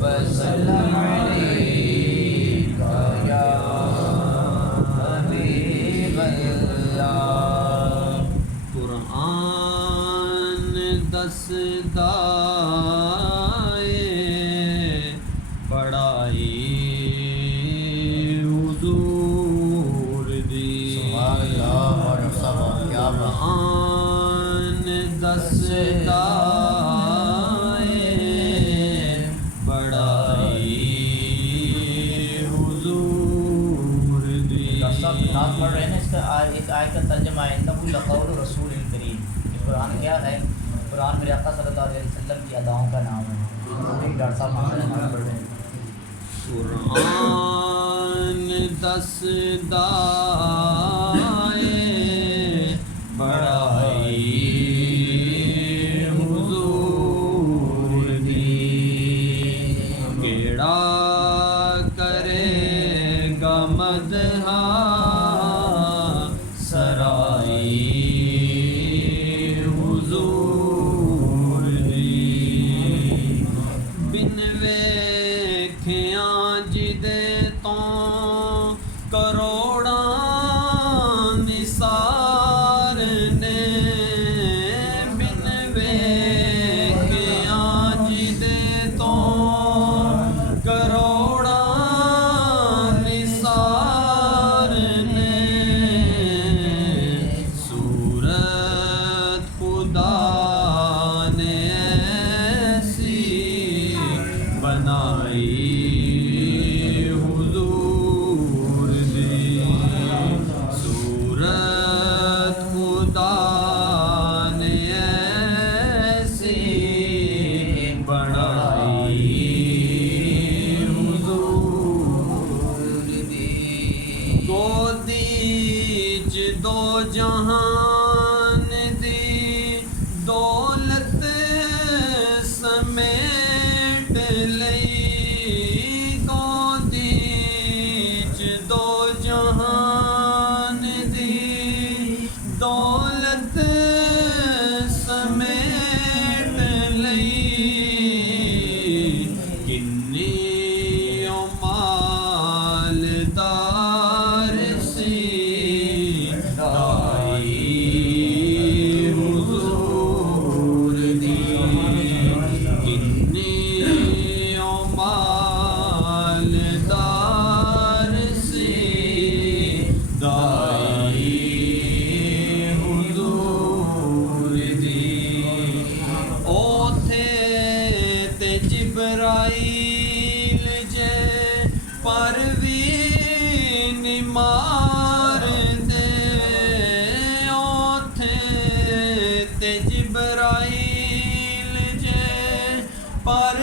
वसल्लम अलैका या हबीबल्लाह। कुरान दसदाए पढ़ाई हुजूर दी। कुरान दसदाए पढ़ाई हुजूर दी। सब नात पढ़ रहे हैं इसका इस आयत का तर्जुमा है इन्नहु लक़ौल रसूलिल करीम। कुरान क्या है? कुरान मेरे आका सल्लल्लाहु अलैहि वसल्लम की अदाओं का नाम है। एक डॉक्टर साहब मामले नाम पढ़ रहे हैं। कुरान दसदाए पढ़ाई हुजूर दी। केड़ा करेगा मदहा सराई हुजूर दी। बिन वेखियां जिदे तो करोड़ां निसार ने। बिन वेखियां जिदे तो करोड़ां निसार ने। सूरत खुदा ने ऐसी बनाई हुजूर दी। सूरत खुदा ने ऐसी बनाई हुजूर दी। गोदी च दो जहान दी दौलत समेट लई। गोदी च दो जहान दी दौलत समेट लई। किन्नी मालदार सी दाई हुजूर दी। किन्नी मालदार सी दाई हुजूर दी। ओथे ते जिब्राइल जे परवीन मार दे। ओथे ते जिब्राइल जे पर